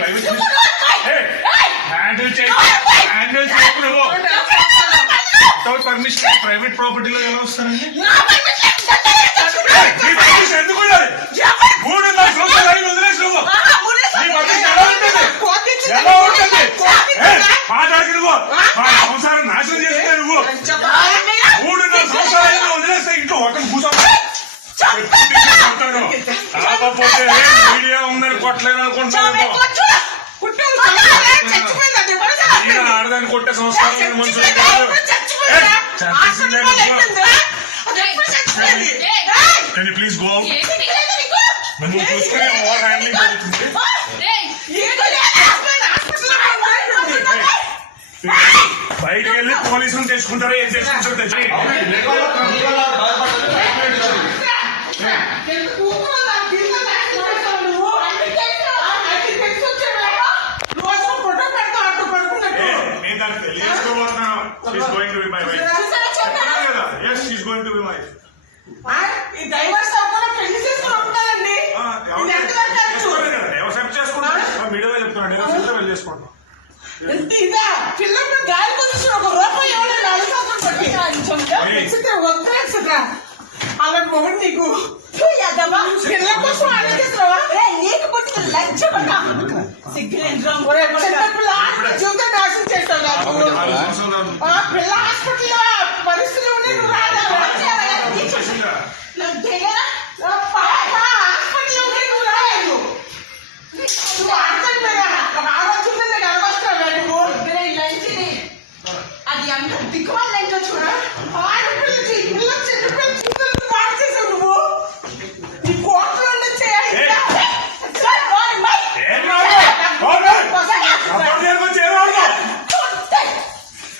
Private handle చేయి handle చేయకు నువ్వు. వితౌట్ పర్మిషన్ ప్రైవేట్ ప్రాపర్టీలో ఎలా వస్తారండి? ఎందుకు మూడు సంవత్సరాలు అయింది వదిలేసి నువ్వు. నీ పర్మిషన్ ఎలా ఉంటుంది? ఎలా ఉంటుంది? ఏయ్, మాట్లాడికి నువ్వు. మా సంసారం నాశనం చేస్తే నువ్వు. మూడు నాలుగు సంవత్సరాలు అయింది వదిలేస్తే ఇంట్లో ఒకరిని కూర్చోమా కాకపోతే మీడియా ఉందని కొట్టలేదు అనుకుంటున్నాను ఈయన ఆడదాన్ని కొట్టే సంస్కారం మనుషులు కాదు యూ ప్లీజ్ గో నువ్వు చూసుకుని ఓవర్ హ్యాండ్లింగ్ జరుగుతుంది బయటికి వెళ్ళి పోలీసులు తెచ్చుకుంటారు? ఏం తెచ్చుకుంటారు తెచ్చి she's going to be my wife కదా. Yes she's going to be my ఈ డైవర్స్ అవ్వకుండా పెళ్ళి చేసుకుని ఒప్పుకోదండి ఇది ఎంతవరకు ఖర్చు? ఎవరు చేసుకుంటాను మీడియాలో చెప్తున్నాను నేను వెళ్ళి చేసుకుంటాను. ఎంత ఇదా? పిల్లలు గాలి కొంచెం ఒక రూపాయి ఇవ్వలేదు నాలుగు సంవత్సరాలు పెట్టి. వద్దురా అలా మొగుడు నీకు. పిల్లల పిల్ల హాస్పిటల్లో పరిస్థితులు ఉండి నువ్వు రాదా హాస్పిటల్లో నువ్వు రాలేదు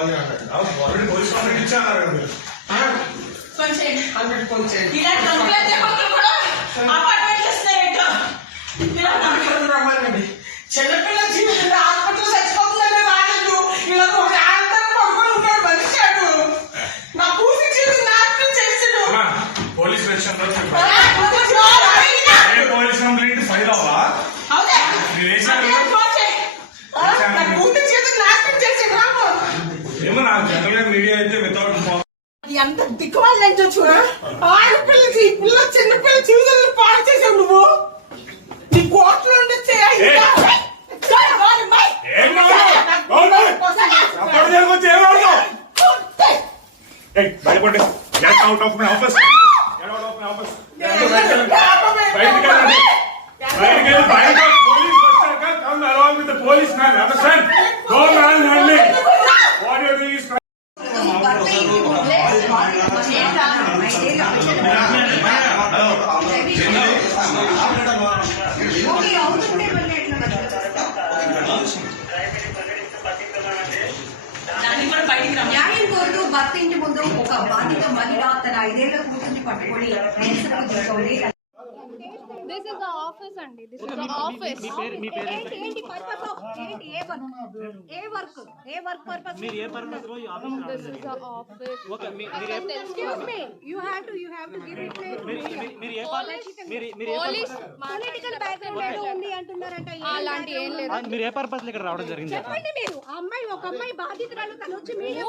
వాళ్ళని అంటాడు. ఆ, already పోలీస్ కంప్లైంట్ ఇచ్చారు. కదా మీరు. ఇలా కంప్లైంట్ చేయకుండా కూడా అపార్ట్మెంట్ ఇస్తున్నారేంటో ఇలా నమ్మకం చిన్నపిల్ల జీవితంలో హాస్పిటల్ చచ్చిపోతుందని రాలేదు ఇలా ఒక ఆడతాను పడుకొని ఉంటాడు మనిషి అడు నా కూతురు జీవితం నాశనం చేసాడు పోలీస్ స్టేషన్లో చెప్పు. ఏ పోలీస్ కంప్లైంట్ ఫైల్ అవ్వా మీరు వేసారు నా కూతురు జీవితం నాశనం చేసాడు రాము ఏమో నాకు జనరల్గా మీడియా అయితే వితౌట్ దిక్కుమాలి ఏంటో చూడ. ఆడపిల్ల ఈ పిల్ల చిన్న పిల్ల జీవితాలను పాడు చేసావు నువ్వు. నీ కోట్లు ఉండొచ్చే భయపడ్డా. బయటికి వెళ్ళండి. బయటికి వెళ్ళి బయట పోలీస్ వచ్చాక the policeman. Understand? No man handling. This is the office అండి. దిస్ ఇస్ ద ఆఫీస్ ఏంటి? ఏంటి? పర్పస్ ఆఫ్ ఏంటి? ఏ వర్క్ ఏ వర్క్ ఏ వర్క్ పర్పస్ మీరు ఏ పర్పస్లో ఈ office this is the office okay మీరు excuse me you have to you have to give it మీరు ఏ పర్- మీరు మీరు ఏ పోలీస్ పొలిటికల్ బ్యాక్గ్రౌండ్ ఏదో ఉంది అంటున్నారంట. అలాంటి ఏం లేదు. మీరు ఏ పర్పస్ ఇక్కడ రావడం జరిగింది? చెప్పండి మీరు. ఆ అమ్మాయి ఒక అమ్మాయి బాధితురాలు తను వచ్చి మీడియా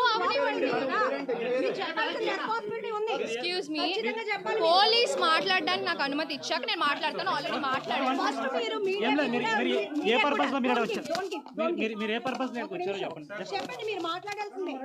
చెప్పాల్సిన రెస్పాన్సిబిలిటీ ఎక్స్క్యూజ్ మీ పోలీస్ మాట్లాడడానికి నాకు అనుమతి ఇచ్చాక నేను మాట్లాడతాను. ఆల్రెడీ మాట్లాడాను. ఏం పర్పస్ మీరు ఏ పర్పస్ చెప్పండి. మీరు మాట్లాడాల్సిందే.